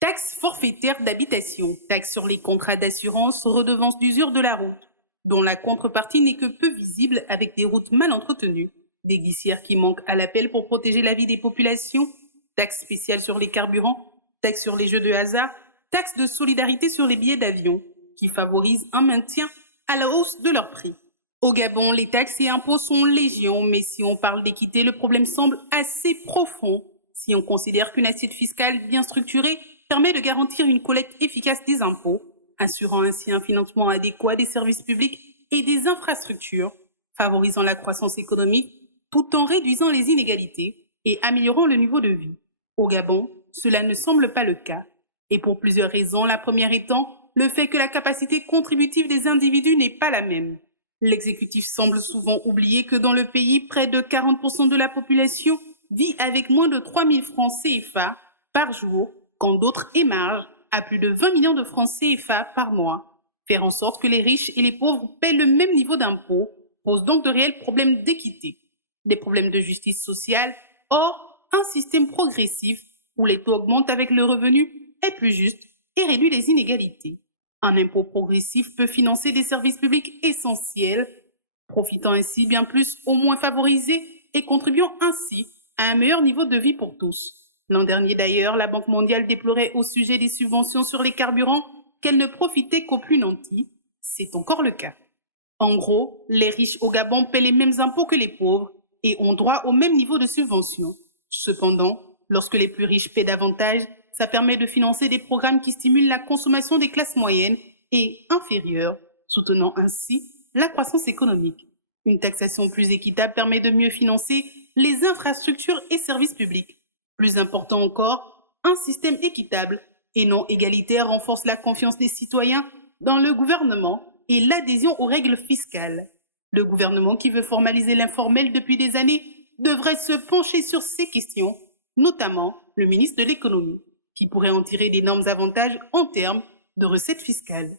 Taxe forfaitaire d'habitation, taxe sur les contrats d'assurance, redevance d'usure de la route, dont la contrepartie n'est que peu visible avec des routes mal entretenues, des glissières qui manquent à l'appel pour protéger la vie des populations, taxe spéciale sur les carburants, taxe sur les jeux de hasard, taxe de solidarité sur les billets d'avion, qui favorisent un maintien à la hausse de leur prix. Au Gabon, les taxes et impôts sont légion, mais si on parle d'équité, le problème semble assez profond. Si on considère qu'une assiette fiscale bien structurée permet de garantir une collecte efficace des impôts, assurant ainsi un financement adéquat des services publics et des infrastructures, favorisant la croissance économique, tout en réduisant les inégalités et améliorant le niveau de vie. Au Gabon, cela ne semble pas le cas, et pour plusieurs raisons, la première étant le fait que la capacité contributive des individus n'est pas la même. L'exécutif semble souvent oublier que dans le pays, près de 40% de la population vit avec moins de 3 000 francs CFA par jour, quand d'autres émargent à plus de 20 millions de francs CFA par mois. Faire en sorte que les riches et les pauvres paient le même niveau d'impôt pose donc de réels problèmes d'équité, des problèmes de justice sociale. Or, un système progressif où les taux augmentent avec le revenu est plus juste et réduit les inégalités. Un impôt progressif peut financer des services publics essentiels, profitant ainsi bien plus aux moins favorisés et contribuant ainsi à un meilleur niveau de vie pour tous. L'an dernier d'ailleurs, la Banque mondiale déplorait au sujet des subventions sur les carburants qu'elles ne profitaient qu'aux plus nantis. C'est encore le cas. En gros, les riches au Gabon paient les mêmes impôts que les pauvres et ont droit au même niveau de subvention. Cependant, lorsque les plus riches paient davantage, ça permet de financer des programmes qui stimulent la consommation des classes moyennes et inférieures, soutenant ainsi la croissance économique. Une taxation plus équitable permet de mieux financer les infrastructures et services publics. Plus important encore, un système équitable et non égalitaire renforce la confiance des citoyens dans le gouvernement et l'adhésion aux règles fiscales. Le gouvernement qui veut formaliser l'informel depuis des années devrait se pencher sur ces questions, notamment le ministre de l'économie, qui pourrait en tirer d'énormes avantages en termes de recettes fiscales.